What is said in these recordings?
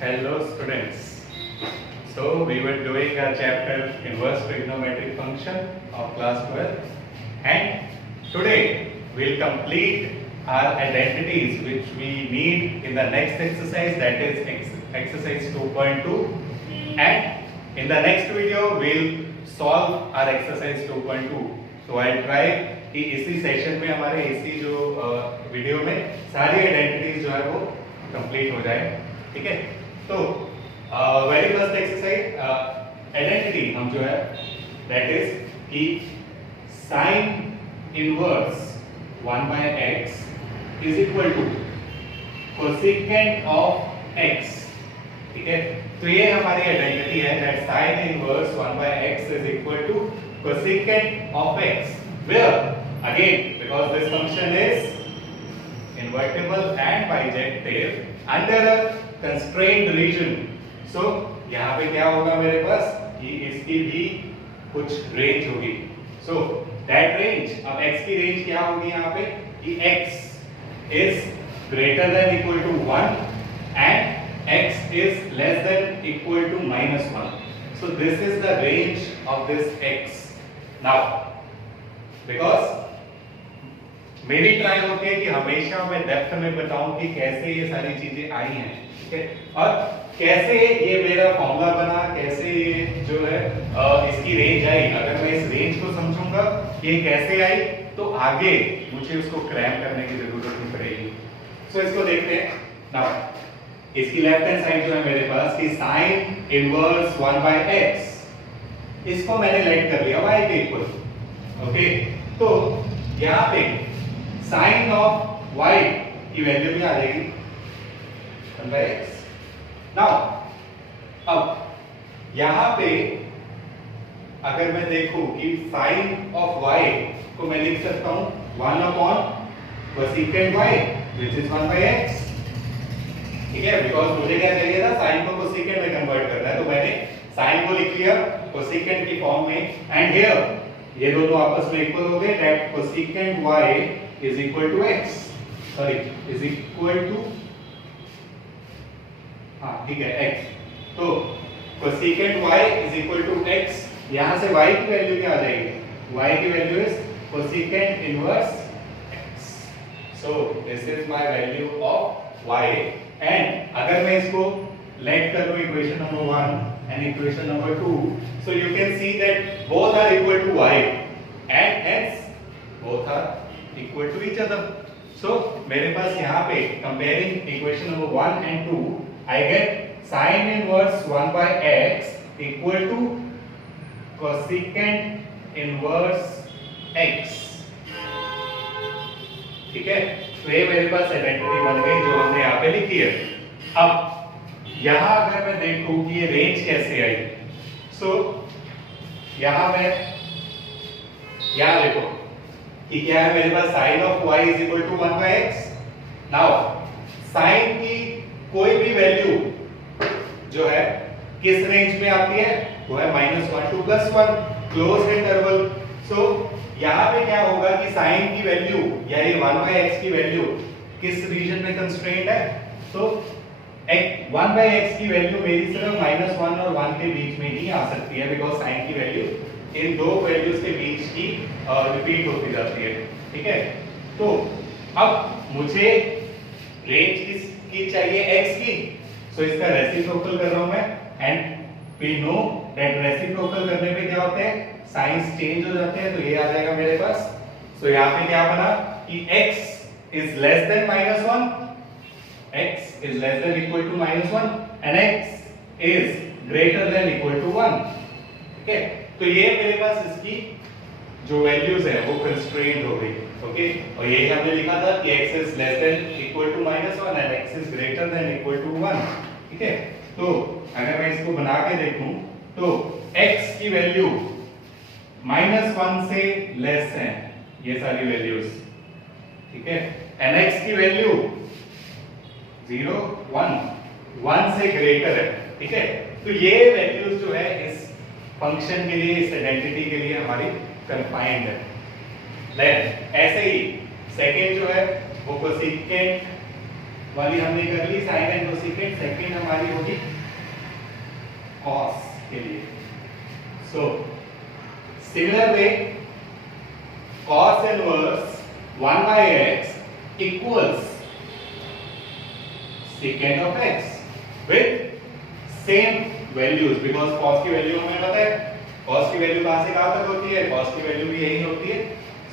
Hello students. So we were doing a chapter inverse trigonometric function of class 12 and today we'll complete our identities which we need in the next exercise, that is exercise 2.2, and in the next video we'll solve our exercise 2.2. So I'll try कि इसी session में हमारे इसी जो video में सारी identities जो है वो कंप्लीट हो जाए, ठीक है। तो वेरी फर्स्ट एक्सरसाइज आइडेंटिटी हम जो है दैट इज कि sine inverse 1 by x is equal to cosecant of x, ठीक है। तो ये हमारी आइडेंटिटी है that sine inverse 1 by x is equal to cosecant of x, where again because this function is invertible and bijective under a constrained region, so यहाँ पे क्या होगा मेरे पास कि इसकी भी कुछ रेंज होगी। so that range, अब x की रेंज क्या होगी यहाँ पे कि x is greater than equal to 1 and x is less than equal to -1, so this is the range of this x. now because मेरी ट्राई होती है कि हमेशा मैं डेप्थ में बताऊं कि कैसे ये सारी चीजें आई हैं, ठीक है, और कैसे ये मेरा फॉर्मूला बना, कैसे ये जो है इसकी रेंज आई। अगर मैं इस रेंज को समझूंगा कि ये कैसे आई तो आगे मुझे उसको क्रैम करने की जरूरत नहीं पड़ेगी। सो इसको देखते हैं। नाउ इसकी लेफ्ट हैंड साइड जो है मेरे पास कि साइन इनवर्स 1 by x, इसको मैंने लेट कर लिया y के इक्वल, ओके। तो यहाँ पे साइन ऑफ y की वैल्यू भी आ जाएगी 1 by x। नाउ अब यहाँ पे अगर मैं देखूं कि साइन ऑफ y को मैं लिख सकता हूं 1 upon cosecant y which is 1 by x, ठीक है, बिकॉज मुझे क्या चाहिए था, साइन को कोसेकेंट में कन्वर्ट करना है, तो मैंने साइन को लिख लिया कोसेकेंट की फॉर्म में एंड हियर ये दोनों आपस में इक्वल हो गए that cosecant y is equal to x, sorry is equal to, हाँ ठीक है x, तो cosecant y is equal to x, यहां से y की वैल्यू क्या आ जाएगी, y की value is cosecant inverse x, so this is my value of y। and अगर मैं इसको लेट कर दूं equation number 1 and equation number 2, so you can see that both are equal to y and hence both are equal to each other। so मेरे पास यहाँ पे comparing equation number 1 and 2 I get sin inverse 1 by x equal to cosecant inverse x, ठीक है। तो ये मेरे पास identity बन गई जो हमने यहाँ पे लिखी है। अब यहां अगर मैं देखूं कि ये रेंज कैसे आई, सो यहां मैं यहां देखो कि क्या है मेरे पास sine of y is equal to 1 by x। Now sine की कोई भी वैल्यू जो है किस रेंज में आती है, वो है -1 to +1 क्लोज्ड इंटरवल। सो यहां पे क्या होगा कि साइन की वैल्यू या ये 1 by x की वैल्यू किस रीजन में कंस्ट्रेंट है, तो 1 by x की वैल्यू मेरी सिर्फ -1 और 1 के बीच में ही आ सकती है, बिकॉज साइन की वैल्यू इन दो वैल्यूज के बीच ही रिपीट होती जाती है, ठीक है। तो अब मुझे रेंज किसकी चाहिए, x की, सो इसका रेसिप्रोकल कर रहा हूं मैं and we know that reciprocal करने पे क्या होते हैं, साइंस चेंज हो जाते हैं, तो ये आ जाएगा मेरे पास। सो यहाँ पे क्या बना कि x is less than -1, x is less than equal to -1 and x is greater than equal to 1, ठीक है। तो ये मेरे पास इसकी जो वैल्यूज है वो कंस्ट्रेंट हो गई, ओके। और यही हमने लिखा था कि x is less than equal to -1 and x is greater than equal to 1, ठीक है। तो अगर मैं इसको बना के देखूं तो x की वैल्यू -1 से लेस है ये सारी वैल्यूज, ठीक है, and x की वैल्यू 0 1 से ग्रेटर है, ठीक है। तो ये वैल्यूज जो है इस फंक्शन के लिए, इस आइडेंटिटी के लिए हमारी कंफाइंड है। देन ऐसे ही सेकंड जो है वो कोसेकेंट वाली हमने कर ली, साइन एंड कोसेकेंट। सेकंड हमारी होगी cos के लिए. So similar way, cos inverse 1 by x equals secant of x with same values, because cos की वैल्यू हमें पता है. cos की वैल्यू कहां से कहां तक होती है? cos की वैल्यू भी यही होती है.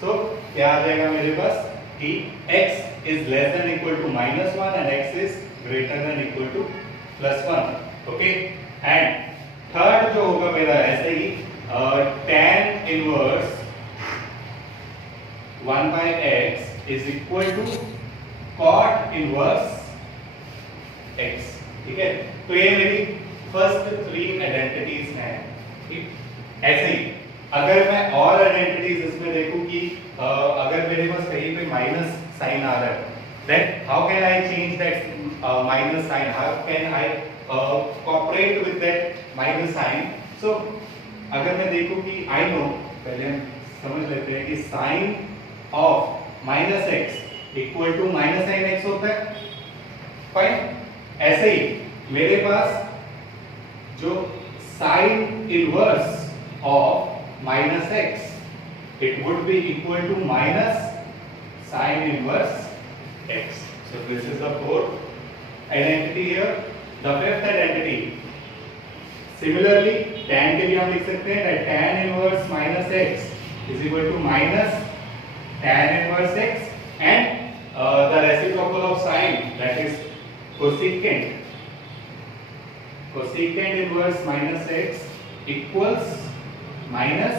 So क्या आ जाएगा मेरे पास कि x is less than equal to -1 and x is greater than equal to +1. Okay. And third जो होगा मेरा ऐसे ही tan inverse 1 by x is equal to cot inverse x. ठीक है. तो ये मेरी फर्स्ट 3 आइडेंटिटीज हैं. ठीक. ऐसे ही अगर मैं और आइडेंटिटीज इसमें देखूं कि अगर मेरे पास कहीं पे माइनस साइन आ रहा है, then how can I change that minus sign? How can I cooperate with that minus sign? So अगर मैं देखूं कि I know, पहले हम समझ लेते हैं कि sin of minus x equal to minus sin x होता है. फाइन. ऐसे ही मेरे पास जो sin inverse of minus x, it would be equal to minus sin inverse x. So this is the fourth identity here. The fifth identity, similarly tan के लिए हम लिख सकते हैं that tan inverse minus x is equal to minus tan inverse x, and the reciprocal of sin, that is cosecant. Cosecant inverse minus x equals minus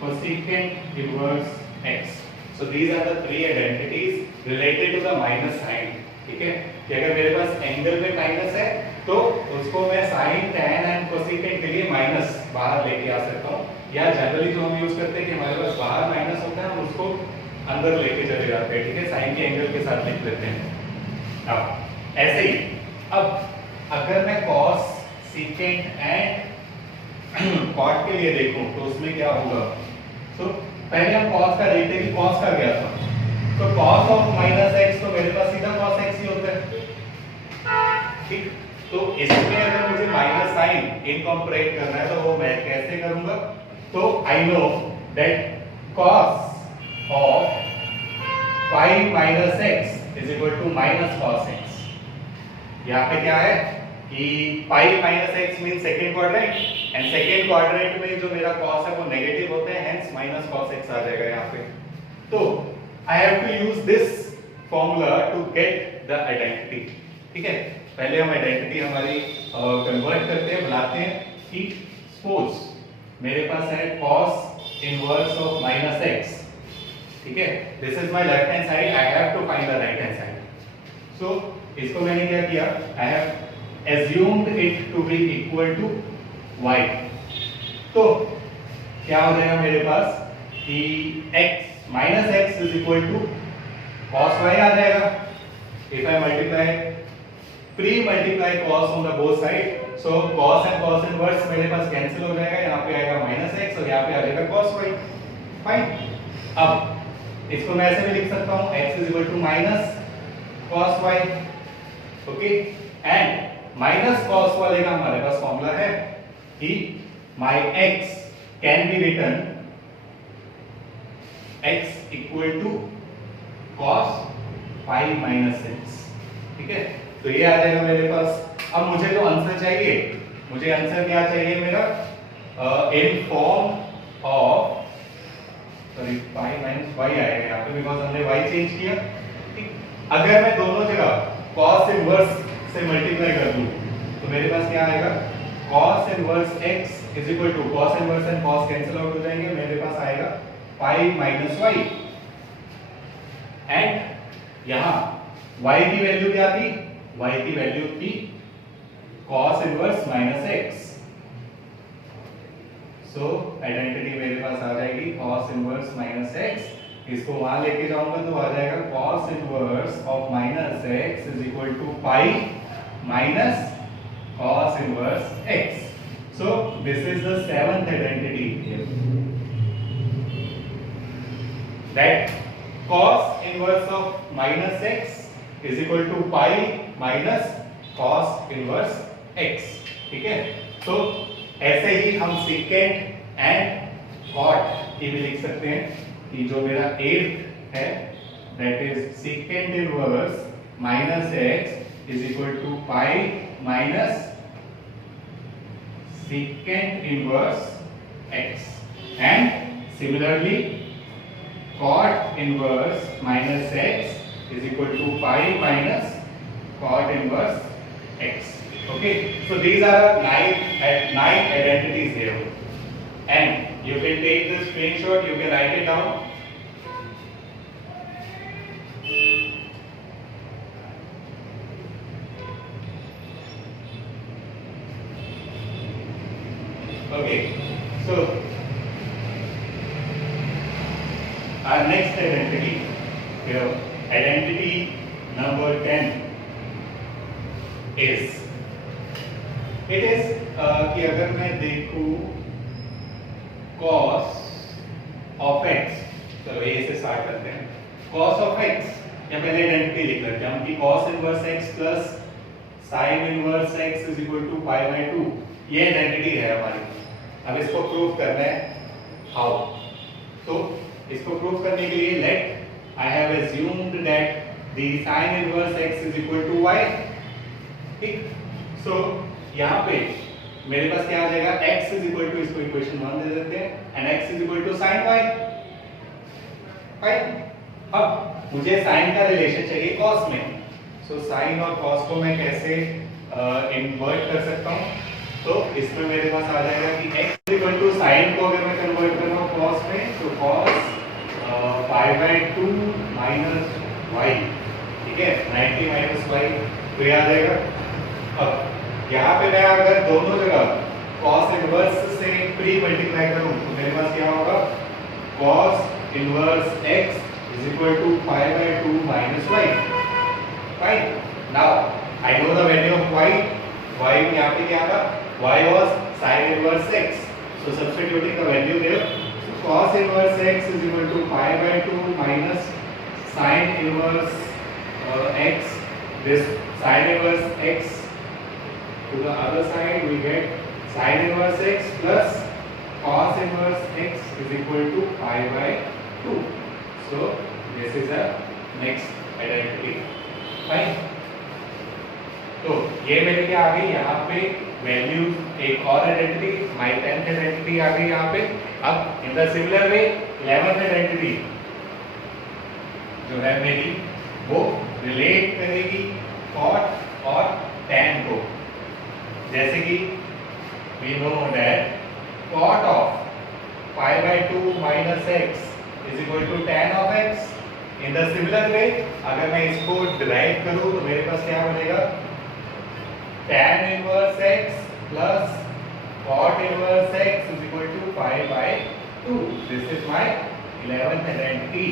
cosecant inverse x. So these are the 3 identities related to the minus sign. ठीक है. कि अगर मेरे पास angle में minus है तो उसको मैं sin, tan एंड cosecant के लिए माइनस बाहर लेके आ सकता हूँ, या जनरली जो हम यूज करते हैं कि हमारे पास बाहर माइनस होता है हम उसको अंदर लेके चले जाते हैं. ठीक है. साइन के एंगल के साथ लिख लेते हैं. अब ऐसे ही अब अगर मैं cos, secant एंड cot के लिए देखूं तो उसमें क्या होगा. तो पहले हम cos का देखते हैं कि cos का क्या था. तो cos ऑफ माइनस x तो मेरे पास सीधा cos x ही होता है. ठीक. तो इसमें अगर मुझे माइनस साइन इनकॉर्पोरेट करना है तो वो मैं कैसे करूंगा. तो आई know that cos of pi minus x is equal to minus cos x. यहाँ पे क्या है कि pi minus x means second quadrant, and second quadrant में जो मेरा cos है वो नेगेटिव होता है, hence minus cos x आ जाएगा यहाँ पे. तो I have to use this formula to get the identity. ठीक है. पहले हम आइडेंटिटी हमारी कन्वर्ट करते हैं, बनाते हैं कि सपोज मेरे पास है cos inverse of minus x. ठीक है. This is my left hand side, I have to find the right hand side. So इसको मैंने क्या किया, I have assumed it to be equal to y. तो क्या हो जाएगा मेरे पास कि x minus x is equal to cos y आ जाएगा. If I multiply, pre-multiply cos on the both side, so cos and cos inverse मेरे पास cancel हो जाएगा. यहाँ पे आएगा minus x और यहाँ पे आ जाएगा cos y. फाइन. अब इसको मैं ऐसे भी लिख सकता हूँ x is equal to minus cos y. Okay. And minus cos वाले का हमारे पास फॉर्मूला है कि my x can be written x equal to cos pi minus x. ठीक है. तो ये आ जाएगा मेरे पास. अब मुझे जो आंसर चाहिए, मुझे आंसर क्या चाहिए मेरा, in form of sorry pi minus y आएगा यहाँ पे, बिकॉज हमने y चेंज किया. ठीक. अगर मैं दोनों जगह cos इनवर्स से मल्टीप्लाई कर दूं तो मेरे पास क्या आएगा, cos inverse x is equal to cos inverse and cos cancel out हो जाएंगे. मेरे पास आएगा pi minus y. एंड यहाँ y की वैल्यू क्या थी, y की वैल्यू थी cos इनवर्स माइनस x. सो आइडेंटिटी मेरे पास आ जाएगी cos इनवर्स माइनस x. इसको वहां लेके जाऊंगा तो आ जाएगा cos inverse of minus x is equal to pi minus cos inverse x. So this is the seventh identity here, that cos inverse of minus x is equal to pi minus cos inverse x. ठीक है. तो ऐसे ही हम secant and cot की भी लिख सकते हैं कि जो मेरा एट्थ है that is secant inverse minus x is equal to pi minus secant inverse x, and similarly cot inverse minus x is equal to pi minus cot inverse x. Okay, so these are nine identities here, and you can take the screenshot, you can write it down. Okay, so our next identity here, identity number 10 is, it is कि अगर मैं देखूं cos of x, चलो ये से start करते हैं, cos of x या पहले आइडेंटिटी लिख लेते हैं हम कि cos inverse x plus sin inverse x is equal to pi by 2, ये आइडेंटिटी है हमारी। अब इसको प्रूव करना है हाउ, तो इसको प्रूव करने के लिए let I have assumed that the sin inverse x is equal to y, ठीक। सो यहाँ पे मेरे पास क्या आ जाएगा, x इज इक्वल टू, इसको इक्वेशन 1 दे देते हैं, and x is equal to sin y, fine. अब मुझे sin का रिलेशन चाहिए cos में, सो sin और cos को मैं कैसे इन्वर्ट कर सकता हूँ, तो इसमें मेरे पास आ जाएगा कि x इक्वल टू साइन को अगर मैं कन्वर्ट कर रहा हूँ cos में, तो cos pi by 2 minus y, ठीक है, 90 माइनस y, तो ये आ जाएगा। अब यहाँ पे मैं अगर दोनों जगह cos इनवर्स से प्री मल्टीप्लाई करूँ तो मेरे पास क्या होगा, cos inverse x is equal to pi by 2 minus y, fine. Now I know the value of y, y यहाँ पे क्या था, y was sin inverse x, so substituting the value there, so cos inverse x is equal to pi by 2 minus sin inverse x, this sin inverse x to the other side we get sin inverse x plus cos inverse x is equal to pi by 2, so this is the next identity, fine। तो ये मेरे क्या आ गई यहाँ पे value, एक और आइडेंटिटी, माय 10th आइडेंटिटी आ गई यहाँ पे। अब इन the similar way 11th identity जो है मेरी, वो रिलेट करेगी cot और tan को, जैसे कि we know that cot of pi by 2 minus x is equal to tan of x। In the similar वे अगर मैं इसको डिराइव करूँ तो मेरे पास क्या बनेगा, tan inverse x plus cot inverse x is equal to pi by 2. This is my 11th identity,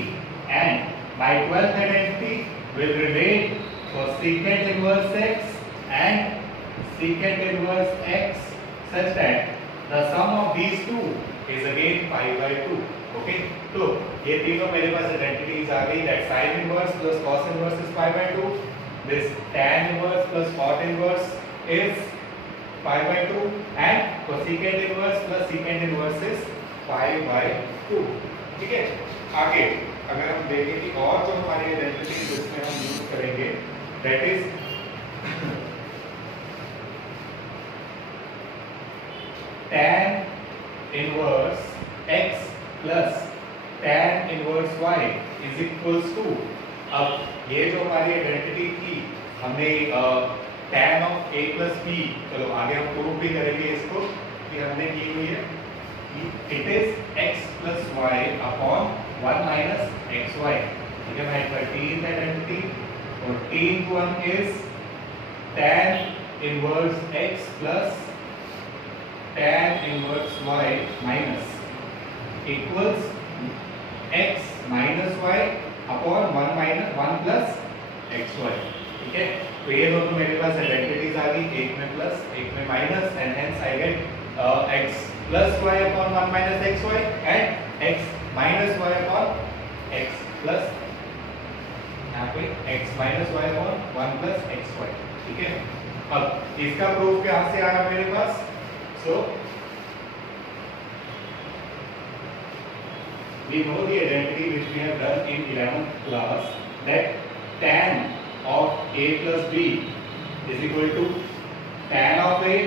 and my 12th identity will relate for secant inverse x and secant inverse x such that the sum of these two is again pi by 2. Okay, तो ये तीनों मेरे पास identities आ गई, that sin inverse plus cos inverse is pi by 2, this tan inverse plus cot inverse is pi by 2, and cosecant inverse plus secant inverse is pi by 2, ठीक है। आगे अगर हम देखें कि और जो हमारी आइडेंटिटी जिसमें हम यूज करेंगे that is tan inverse x plus tan inverse y is equals to, अब ये जो हमारी आइडेंटिटी थी हमने tan of a plus b, चलो आगे हम प्रूव भी करेंगे इसको कि हमने की हुई है, it is x plus y upon 1 minus xy, ठीक है। my 13th identity, 14th one is tan inverse x plus tan inverse y minus equals x minus y upon 1 minus 1 plus xy, ठीक है। तो ये दोनों मेरे पास आइडेंटिटीज आ गई, एक में प्लस एक में minus, and hence I get x plus y upon 1 minus xy and x minus y upon x plus, यहाँ पे x minus y upon 1 plus xy, ठीक है। अब इसका प्रूफ कहाँ से आया मेरे पास, So we know the identity which we have done in 11th class, that tan of a plus b is equal to tan of a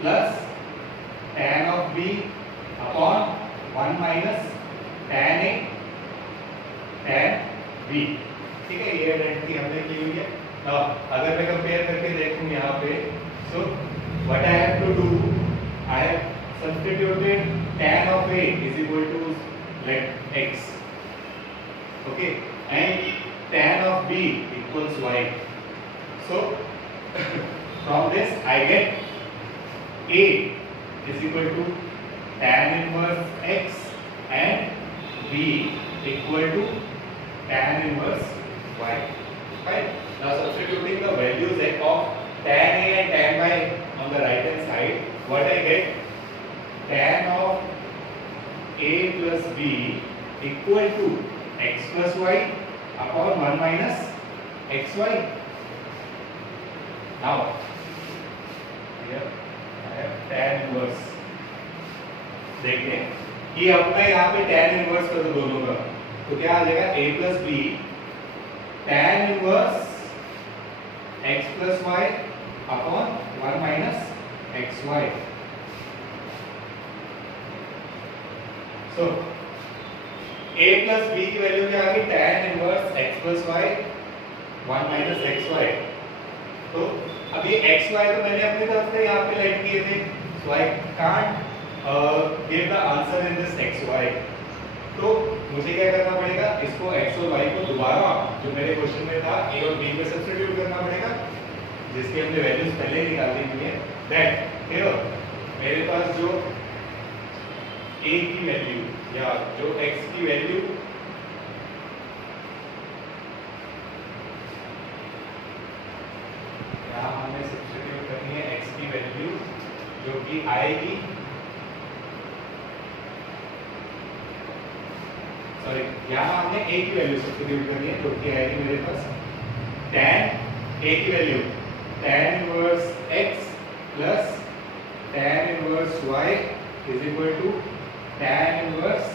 plus tan of b upon 1 minus tan a tan b. ठीक है, ये identity हमने की हुई है। अगर मैं compare करके देखूं यहाँ पे, so what I have to do, I have substituted tan of a is equal to let x, okay, and tan of b equals y. So from this I get a is equal to tan inverse x and b equal to tan inverse y. Right? Now substituting the values of tan a and tan y on the right hand side, what I get, tan of a plus b equal to x plus y upon 1 minus xy. Now here I have tan inverse. देखिए कि अब मैं यहाँ पे tan inverse कर दूं दोनों का, तो क्या आ जाएगा a plus b tan inverse x plus y upon 1 minus xy. So a plus b की वैल्यू क्या आ गई, tan inverse x plus y 1 minus xy. तो अब ये xy तो मैंने अपनी तरफ से यहाँ पे राइट किए थे, so I can't give the answer in this xy. तो मुझे क्या करना पड़ेगा, इसको x और y को दोबारा जो मेरे क्वेश्चन में था a और b में सब्स्टिट्यूट करना पड़ेगा, जिसकी हमने वैल्यूज पहले ही निकाल दी हुई है। दैट हियर मेरे पास जो a की वैल्यू या जो x की वैल्यू यहाँ हमें सब्स्टिट्यूट करनी है, x की वैल्यू जो कि आएगी, सॉरी यहाँ हमने a की वैल्यू सब्स्टिट्यूट करनी है, जो कि आएगी मेरे पास tan a की वैल्यू tan inverse x plus tan inverse y is equal to tan inverse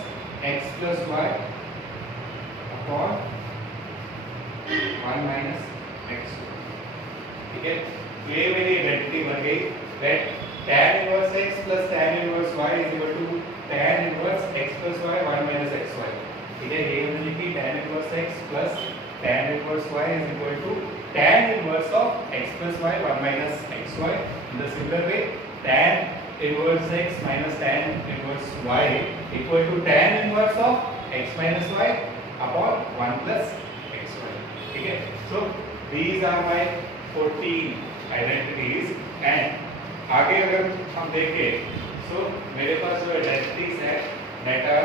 x plus y upon 1 minus x। ठीक है, तो ये मेरी आइडेंटिटी बन गई, that tan inverse x plus tan inverse y is equal to tan inverse x plus y 1 minus xy। ठीक है, ये हमने लिखी tan inverse x plus tan inverse y is equal to tan inverse of x plus y 1 minus xy। In the similar way tan inverse x minus tan inverse y equal to tan inverse of x minus y upon 1 plus xy। ठीक है, so these are my 14 identities. And आगे अगर हम देखें, सो मेरे पास जो identities है data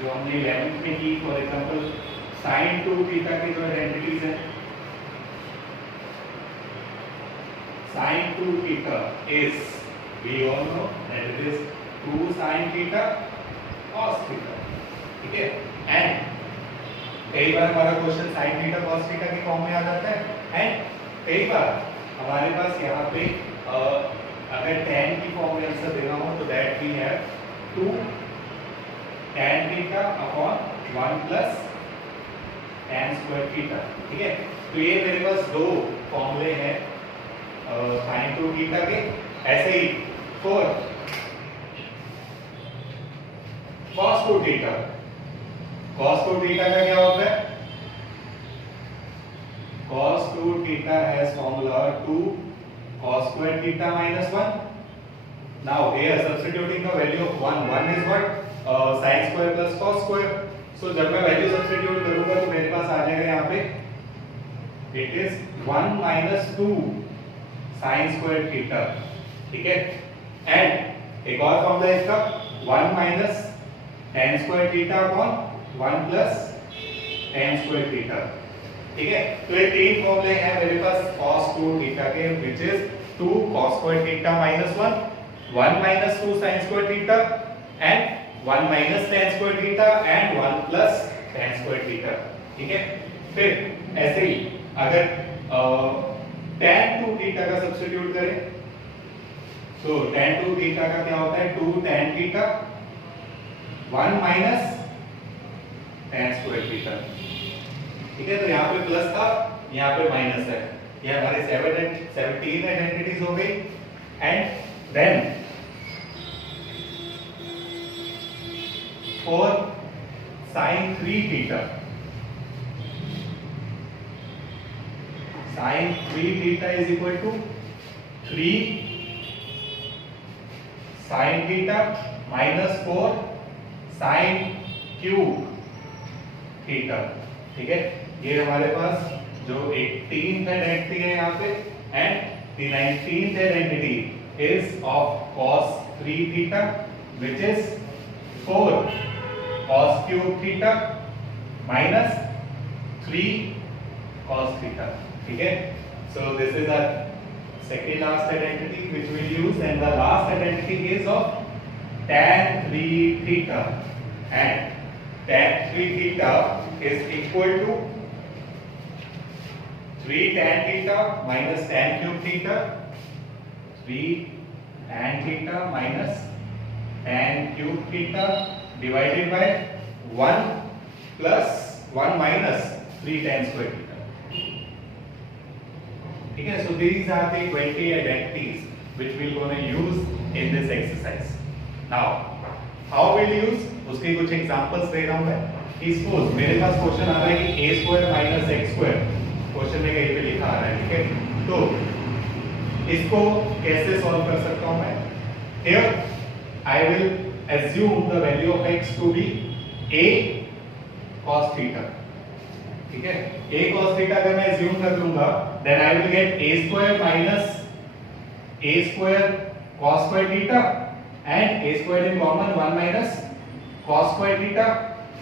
जो हमने 11th में की, फॉर एग्जांपल sin 2 थीटा की जो आइडेंटिटीज है, sin 2 theta is, we all know that it is 2 sin theta cos theta. ठीक है, एंड कई बार हमारा question sin theta cos theta के फॉर्म में आ जाता है, एंड कई बार हमारे पास यहाँ पे अगर tan की फॉर्म में आंसर देना हो तो that we have 2 tan theta upon 1 plus tan square theta. ठीक है, तो ये मेरे पास दो फॉर्मूले हैं sin 2 थीटा के। ऐसे ही for cos 2 theta, cos 2 theta का क्या होता है, cos 2 theta has formula 2 cos square theta minus 1. Now here substituting the value of 1 is what, sin square plus cos square. So जब मैं वैल्यू सब्स्टिट्यूट करूंगा तो मेरे पास आ जाएगा यहाँ पे it is 1 minus 2 sin square theta। ठीक है, एंड एक और फॉर्मूला है इसका 1 minus tan square theta upon 1 plus tan square theta। ठीक है, तो ये तीन फॉर्मूले हैं मेरे पास cos 2 थीटा के, which is 2 cos square theta minus 1, 1 minus 2 sin square theta and 1 minus tan square theta and 1 plus tan square theta। ठीक है, फिर ऐसे ही अगर tan 2 थीटा का सब्स्टिट्यूट करें तो tan 2 थीटा का क्या होता है 2 tan theta 1 minus tan square theta. ठीक है, तो यहाँ पे प्लस था, यहाँ पे माइनस है। ये हमारे 17 आइडेंटिटीज हो गई। And then for sin 3 theta, sin 3 theta is equal to 3 sin theta minus 4 sin cube theta। ठीक है, ये हमारे पास जो 18th आइडेंटिटी है यहाँ पे, and the 19th identity is of cos 3 theta which is 4 cos cube theta minus 3 cos theta। ठीक है, so this is our second last identity which we will use, and the last identity is of tan 3 theta, and tan 3 theta is equal to 3 tan theta minus tan cube theta, 3 tan theta minus tan cube theta divided by 1 plus 1 minus 3 tan square theta। ठीक है, so these are the 20 identities which we're going to use in this exercise। Now how we'll use, उसके कुछ examples दे रहा हूं मैं। Suppose मेरे पास question आ रहा है कि a square minus x square, question में कहीं पे लिखा आ रहा है। ठीक है, तो इसको कैसे सॉल्व कर सकता हूं मैं? Here I will assume the value of x to be a cos theta। ठीक है, a cos theta अगर मैं assume कर दूंगा, then I will get a square minus a square cos square theta, and a square in common 1 minus cos square theta,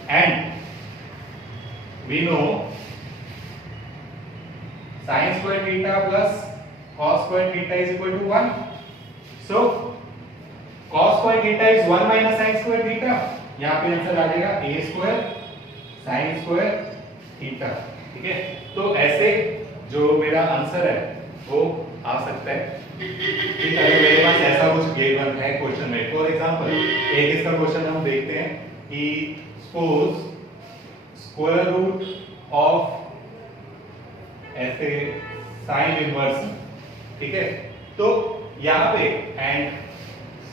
and we know sin square theta plus cos square theta is equal to 1। So cos square theta is 1 minus sin square theta, यहाँ पे answer आ जाएगा a square sin square theta। ठीक है, तो ऐसे जो मेरा आंसर है वो आ सकता है। ठीक है, मेरे पास ऐसा कुछ गिवन है क्वेश्चन में। फॉर एग्जांपल एक इसका क्वेश्चन हम देखते हैं कि सपोज स्क्वायर रूट ऑफ ऐसे साइन इनवर्स। ठीक है, तो यहाँ पे एंड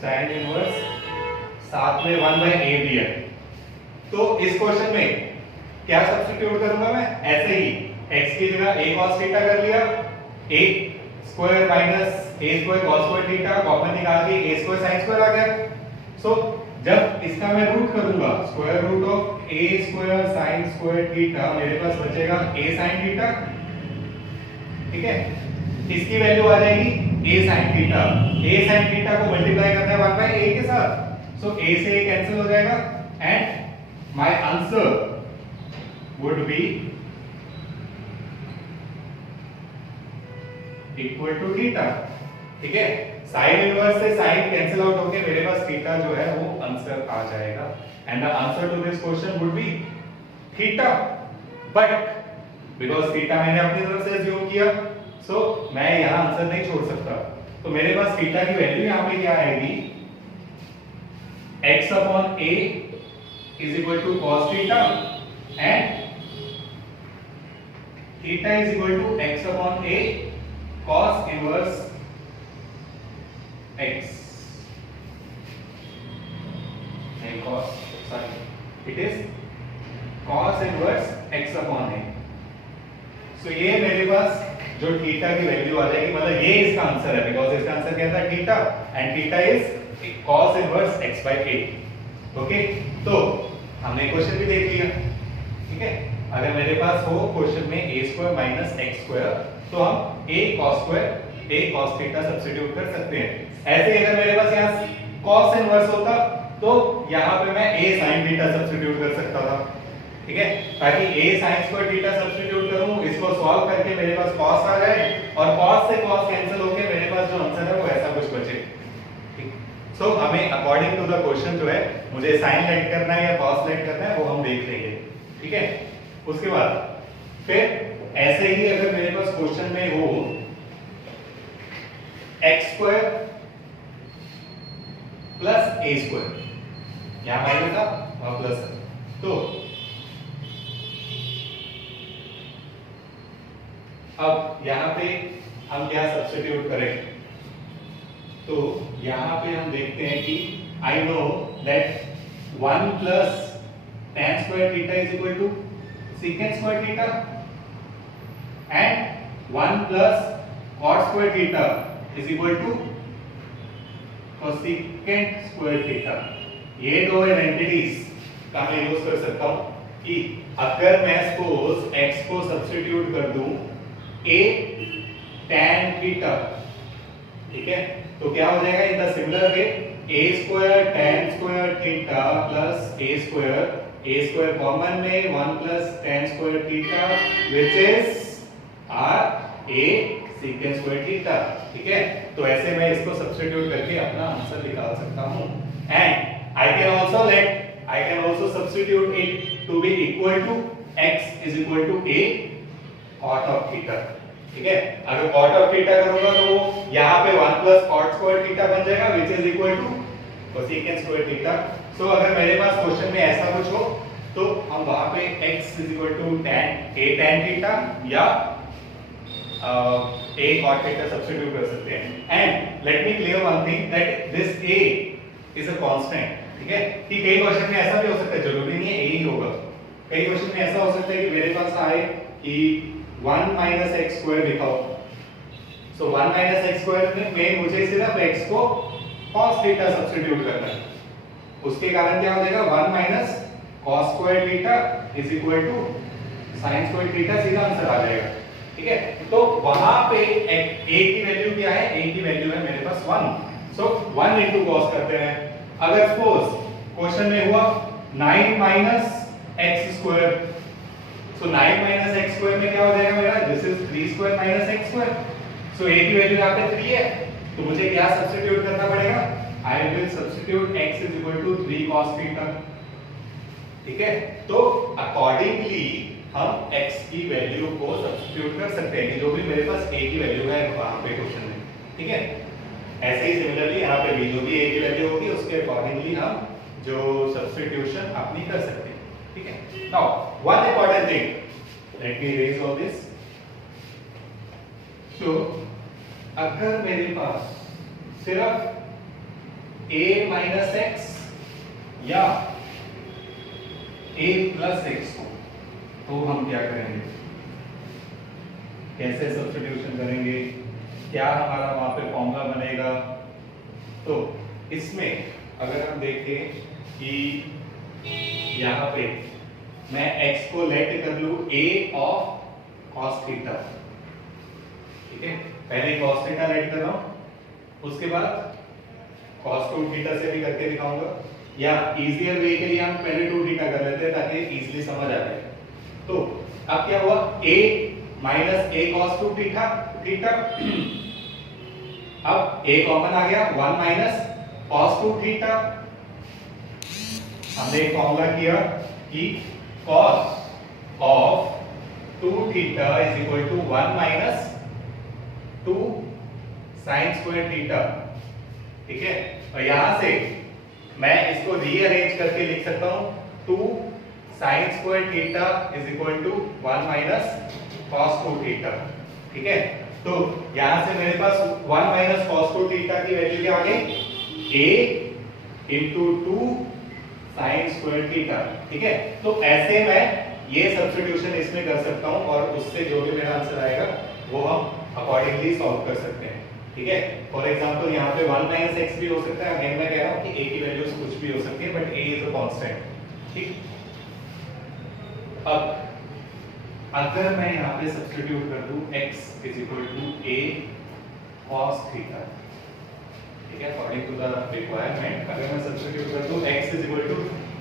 साइन इनवर्स साथ में 1/a दिया है, तो इस क्वेश्चन में क्या सब्स्टिट्यूट करूंगा मैं? ऐसे ही x की जगह a cos थीटा कर लिया, a square minus a square cos square theta common निकाल के a स्क्वायर sin स्क्वायर आ गया। सो जब इसका मैं रूट करूंगा square root of a square sin square theta, मेरे पास बचेगा a sin थीटा। ठीक है, इसकी वैल्यू आ जाएगी a sin theta. a sin theta को मल्टीप्लाई करना है 1/a के साथ, सो a से a कैंसिल हो जाएगा, and my answer would be equal to theta। ठीक है, साइन इनवर्स से साइन कैंसिल आउट होके मेरे पास थीटा जो है वो आंसर आ जाएगा, and the answer to this question would be theta. But because theta मैंने अपनी तरफ से अज्यूम किया, सो मैं यहां आंसर नहीं छोड़ सकता, तो मेरे पास थीटा की वैल्यू यहां पे क्या आएगी? x upon a is equal to cos theta, and theta is equal to x upon a cos inverse x। It is cos inverse x upon a। So ये मेरे पास जो थीटा की वैल्यू आ जाएगी, मतलब ये इसका आंसर है, बिकॉज इसका आंसर क्या था? Theta, and theta is cos inverse x by a। Okay, तो हमने क्वेश्चन भी देख लिया। ठीक है, अगर मेरे पास हो क्वेश्चन में a square minus x square, तो हम a cos square a cos theta substitute कर सकते हैं। ऐसे अगर मेरे पास यहाँ cos इनवर्स होता, तो यहाँ पे मैं a sin थीटा सब्स्टिट्यूट कर सकता था। ठीक है, ताकि a sin square theta substitute करूं, इसको सॉल्व करके मेरे पास cos आ जाए, और cos से cos कैंसिल होके मेरे पास जो आंसर है वो ऐसा कुछ बचे। ठीक, सो हमें अकॉर्डिंग टू द क्वेश्चन जो है मुझे sin लेट करना है या cos लेट करना है वो हम देख लेंगे। ठीक है, उसके बाद फिर ऐसे ही अगर मेरे पास क्वेश्चन में हो x स्क्वायर ए स्क्वायर, यहाँ माइनस था वहां प्लस है। तो अब यहाँ पे हम क्या सब्स्टिट्यूट करें, तो यहाँ पे हम देखते हैं कि I know that 1 plus tan square theta is equal to secant square theta and 1 plus cot square theta is equal to cosecant square theta. ये दो आइडेंटिटीज का मैं यूज कर सकता हूं कि अगर मैं सपोज x को सब्स्टिट्यूट कर दूं a tan थीटा, ठीक है, तो क्या हो जाएगा इन the similar way a square tan square theta plus a square common में 1 plus tan square theta which is a secant square theta, ठीक है। तो ऐसे मैं इसको सब्स्टिट्यूट करके अपना आंसर निकाल सकता हूं and I can also substitute it to be equal to x is equal to a cot of theta, ठीक है। अगर cot ऑफ थीटा करूंगा तो यहाँ पे 1 प्लस cot स्क्वायर थीटा बन जाएगा which is equal to cosecant square theta. So अगर मेरे पास क्वेश्चन में ऐसा कुछ हो तो हम वहां पे x is equal to tan theta या a cot थीटा सब्स्टिट्यूट कर सकते हैं। And let me clear one thing that this a is a constant, ठीक है। कि कई क्वेश्चन में ऐसा भी हो सकता है, जरूरी नहीं है a ही होगा। कई क्वेश्चन में ऐसा हो सकता है कि मेरे पास आए कि 1 माइनस एक्स स्क्वायर लिखा हो, सो 1 माइनस एक्स स्क्वायर में मुझे सिर्फ x को cos थीटा सब्स्टिट्यूट करना है। उसके कारण क्या हो जाएगा 1 minus cos square theta is equal to sin square theta, सीधा आंसर आ जाएगा, ठीक है। तो वहां पे a की वैल्यू क्या है, a की वैल्यू है मेरे पास 1, सो 1 into cos करते हैं। अगर सपोज क्वेश्चन में हुआ 9 माइनस एक्स स्क्वायर, सो 9 माइनस एक्स स्क्वायर में क्या हो जाएगा मेरा, this is 3 square minus x square, so a की वैल्यू यहाँ पे 3 है, तो मुझे क्या सब्स्टिट्यूट करना पड़ेगा, I will substitute x is equal to 3 cos theta, ठीक है। तो अकॉर्डिंगली हम x की वैल्यू को सब्स्टिट्यूट कर सकते हैं कि जो भी मेरे पास a की वैल्यू है वहां पे क्वेश्चन में, ठीक है। ऐसे ही सिमिलरली यहाँ पे भी जो भी a की वैल्यू होगी उसके अकॉर्डिंगली हम जो सब्स्टिट्यूशन अपनी कर सकते हैं, ठीक है। Now one important thing, let me erase all this. So अगर मेरे पास सिर्फ a माइनस एक्स या a प्लस एक्स हो तो हम क्या करेंगे, कैसे सब्स्टिट्यूशन करेंगे, क्या हमारा वहां पे फॉर्मूला बनेगा। तो इसमें अगर हम देखें कि यहाँ पे मैं x को लेट कर लूं a ऑफ cos थीटा, ठीक है। पहले cos थीटा लेट कर रहा हूं, उसके बाद cos 2 थीटा से भी करके दिखाऊंगा, या इजियर वे के लिए हम पहले 2 थीटा कर लेते हैं ताकि इजीली समझ आ जाए। तो अब क्या हुआ, a minus a cos 2 theta, अब a कॉमन आ गया, 1 माइनस cos 2 थीटा। हमने एक फॉर्मूला किया कि cos of 2 theta is equal to 1 minus 2 sin square theta, ठीक है। और यहां से मैं इसको रीअरेंज करके लिख सकता हूं 2 sin square theta is equal to 1 minus cos 2 theta, ठीक है। तो यहां से मेरे पास 1 माइनस cos 2 थीटा की वैल्यू क्या आ गई, a into 2 sin square theta, ठीक है। तो ऐसे मैं ये सब्स्टिट्यूशन इसमें कर सकता हूं और उससे जो भी मेरा आंसर आएगा वो हम अकॉर्डिंगली सॉल्व कर सकते हैं, ठीक है। फॉर एग्जांपल यहाँ पे 1 माइनस एक्स भी हो सकता है, अगेन मैं कह रहा हूँ कि a की वैल्यूज कुछ भी हो सकती है but a is a constant, ठीक। अब अगर मैं यहाँ पे सब्स्टिट्यूट कर दूं x is equal to a cos theta, ठीक है, अकॉर्डिंग टू द रिक्वायरमेंट अगर मैं सब्स्टिट्यूट कर दूं x is equal to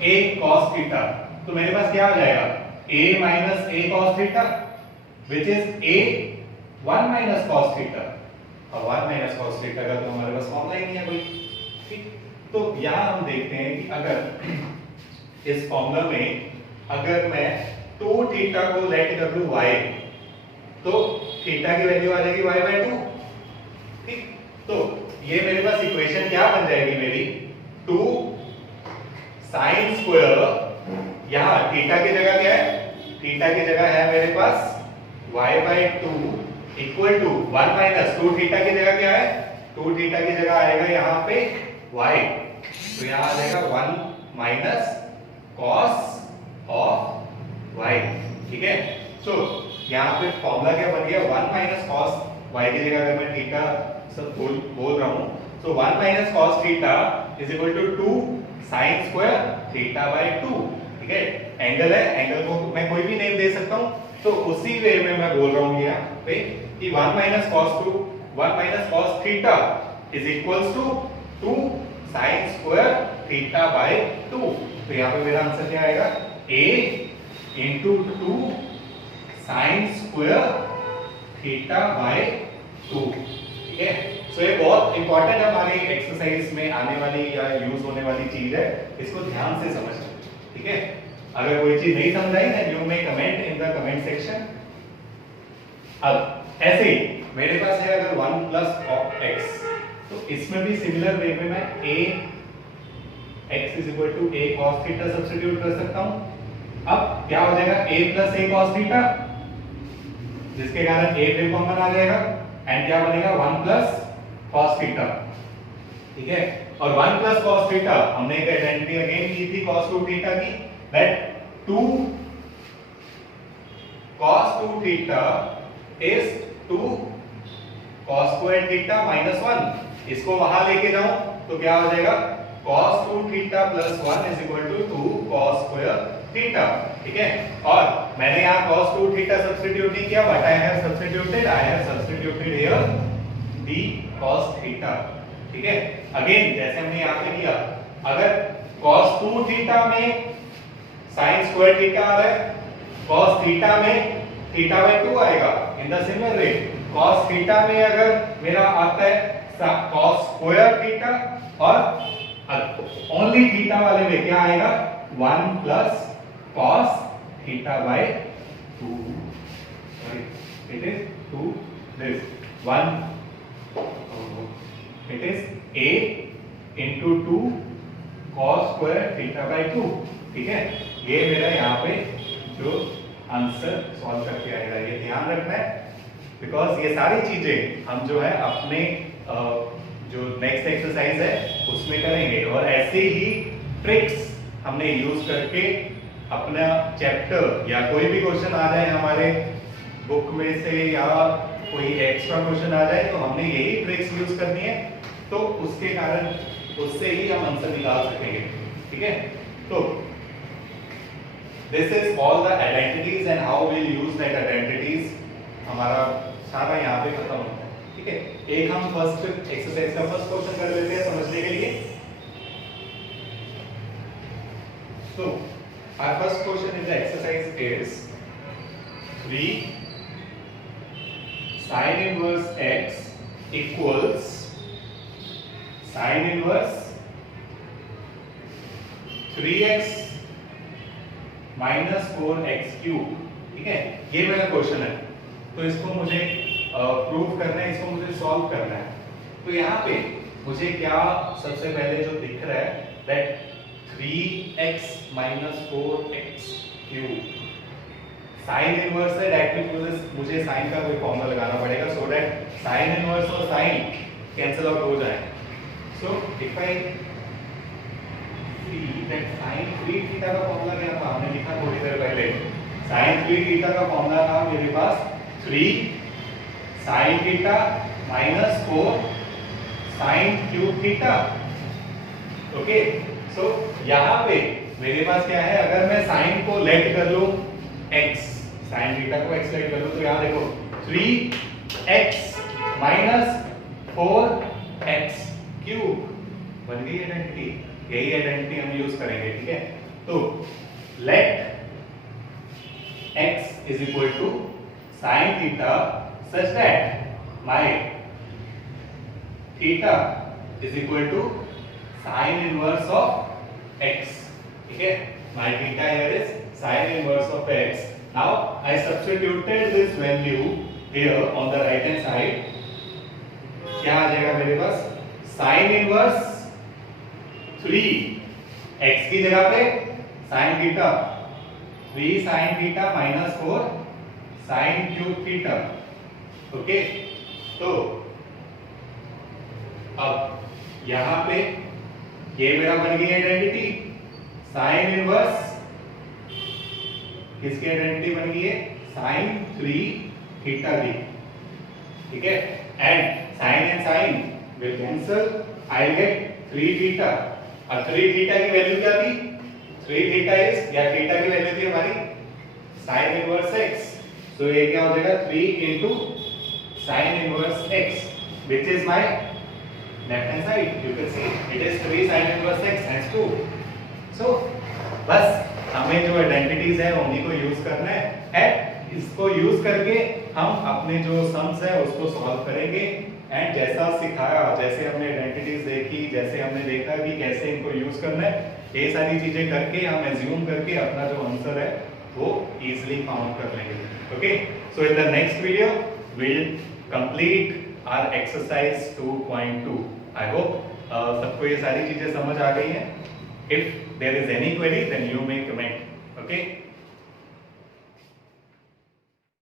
a cos theta, तो मेरे पास क्या आ जाएगा, a minus a cos theta which is a 1 minus cos theta, और 1 माइनस cos थीटा का तो हमारे पास फॉर्मूला ही नहीं है कोई, ठीक। तो यहां हम देखते हैं कि अगर इस फॉर्मूला में अगर मैं 2 थीटा को लेट कर लूं y, तो थीटा की वैल्यू आ जाएगी y/2, ठीक। तो ये मेरे पास इक्वेशन क्या बन जाएगी मेरी, 2 साइन स्क्वायर, यहां थीटा की जगह क्या है, थीटा की जगह है मेरे पास y/2 equal to 1 minus 2 theta की जगह क्या है, 2 थीटा की जगह आएगा यहाँ पे y, तो यहाँ आ जाएगा 1 माइनस कॉस ऑफ y। ठीक है, सो यहाँ पे फॉर्मूला क्या बन गया, 1 माइनस कॉस y की जगह अगर मैं थीटा सब बोल रहा हूँ, तो 1 minus cos theta is equal to 2 sine square theta. ठीक है, एंगल है, एंगल को मैं कोई भी नेम दे सकता हूँ, तो उसी वे में मैं बोल रहा हूँ यहाँ पे कि 1 minus cos theta is equals to 2 sine square theta. तो यहाँ पे मेरा आंसर क्या आएगा, a into 2 sine square theta. ठीक है, सो ये बहुत इंपॉर्टेंट हमारी एक्सरसाइज में आने वाली या यूज होने वाली चीज है, इसको ध्यान से समझना। ठीक है, अगर कोई चीज नहीं समझ आई then you may comment in the comment section. अब ऐसे ही मेरे पास है अगर 1 प्लस x, तो इसमें भी सिमिलर वे में मैं a x is equal to a cos theta substitute कर सकता हूं। अब क्या हो जाएगा, a plus a cos theta, जिसके कारण a भी कॉमन आ जाएगा, एंड क्या बनेगा 1 प्लस cos थीटा। ठीक है, और 1 प्लस cos थीटा हमने एक आइडेंटिटी अगेन की थी cos 2 थीटा की, that 2 cos 2 theta is 2 cos square theta minus 1। इसको वहां लेके जाऊं तो क्या हो जाएगा, cos 2 theta plus 1 is equal to 2 cos square theta. ठीक है, और मैंने यहाँ cos 2 थीटा सब्स्टिट्यूट नहीं किया, but I have substituted here d cos theta. ठीक है, अगेन जैसे हमने यहाँ पे किया, अगर cos 2 थीटा में sin स्क्वायर थीटा आ रहा है, cos थीटा में थीटा/2 आएगा। In the similar way cos theta में अगर मेरा आता है cos स्क्वायर थीटा, और ओनली थीटा वाले में क्या आएगा, 1 plus cos theta. It is 2 this 1, it is a into 2 cos square theta. ठीक है, ये मेरा यहाँ पे जो आंसर सॉल्व करके आएगा, ये ध्यान रखना है, बिकॉज ये सारी चीजें हम जो है अपने जो नेक्स्ट एक्सरसाइज है उसमें करेंगे, और ऐसे ही ट्रिक्स हमने यूज करके अपना चैप्टर या कोई भी क्वेश्चन आ जाए हमारे बुक में से या कोई एक्स्ट्रा क्वेश्चन आ जाए, तो हमने यही ट्रिक्स यूज करनी है, तो उसके कारण उससे ही हम आंसर निकाल सकेंगे। ठीक है, तो this is all the identities and how we'll use that identities, हमारा सारा यहाँ पे खत्म होता है। ठीक है, एक हम फर्स्ट एक्सरसाइज का फर्स्ट क्वेश्चन कर लेते हैं समझने के लिए। So our first question in the exercise is 3 sin inverse x equals sin inverse 3x minus 4x cube. ठीक है, ये मेरा क्वेश्चन है, तो इसको मुझे प्रूव करना है, इसको मुझे सॉल्व करना है। तो यहाँ पे मुझे क्या सबसे पहले जो दिख रहा है, that 3x minus 4x cube sine inverse है, दैट मुझे साइन का कोई फॉर्मूला लगाना पड़ेगा, सो दैट साइन इनवर्स और साइन कैंसिल आउट हो जाए। So if I that sin 3 theta का फॉर्मूला क्या था, हमने लिखा थोड़ी देर पहले, sin 3 थीटा का फॉर्मूला था मेरे पास 3 sin theta minus 4 sin cube theta. Okay, so यहाँ पे मेरे पास क्या है, अगर मैं sin को लेट कर लूं x, sin थीटा को x लेट कर लूं, तो यहाँ देखो 3x माइनस 4x क्यूब बन गई आइडेंटिटी। यही आइडेंटिटी हम यूज करेंगे। ठीक है, तो let x is equal to sine theta such that my theta is equal to sine inverse of x। ठीक है, my theta here is sine inverse of x। Now I substituted this value here on the right hand side. क्या आ जाएगा मेरे पास, sine inverse 3 x की जगह पे sin theta 3 sin theta minus 4 sin cube theta. Okay, तो अब यहां पे ये मेरा बन गई आइडेंटिटी साइन इनवर्स, किसकी आइडेंटिटी बन गई है साइन 3 थीटा की। ठीक है, and sine and sine will cancel, I get 3 theta. और 3 थीटा की वैल्यू क्या थी, 3 थीटा इज, या थीटा की वैल्यू थी हमारी साइन इनवर्स x। सो ये क्या हो जाएगा 3 into sine inverse x which is my left hand side. You can see it is 3 sin inverse x hence 2. So बस हमें जो आइडेंटिटीज है उन्हीं को यूज करना है, इसको यूज करके हम अपने जो सम्स है उसको सॉल्व करेंगे। एंड जैसा सिखाया, जैसे हमने आइडेंटिटीज देखी, जैसे हमने देखा कि कैसे इनको यूज करना है, ये सारी चीजें करके हम एज्यूम करके अपना जो आंसर है वो इजीली फाउंड कर लेंगे। Okay, so in the next video will complete our exercise 2.2। I hope सबको ये सारी चीजें समझ आ गई हैं। If there is any query, then you may comment. Okay.